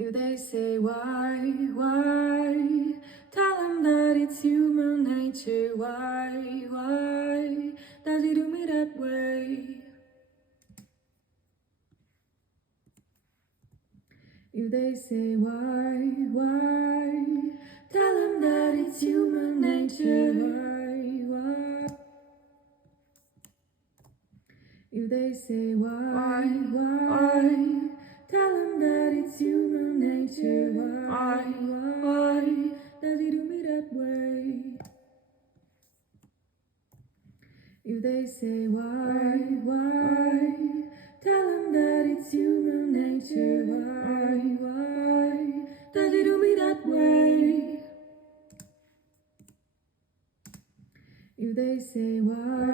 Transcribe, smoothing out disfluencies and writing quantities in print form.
If they say why? Tell them that it's human nature. Why does he do me that way? If they say why? Tell them that it's human nature. Why? If they say why? Tell them that it's human nature. Why does he do me that way? If they say why? Tell them that it's human nature. Why does he do me that way? If they say why?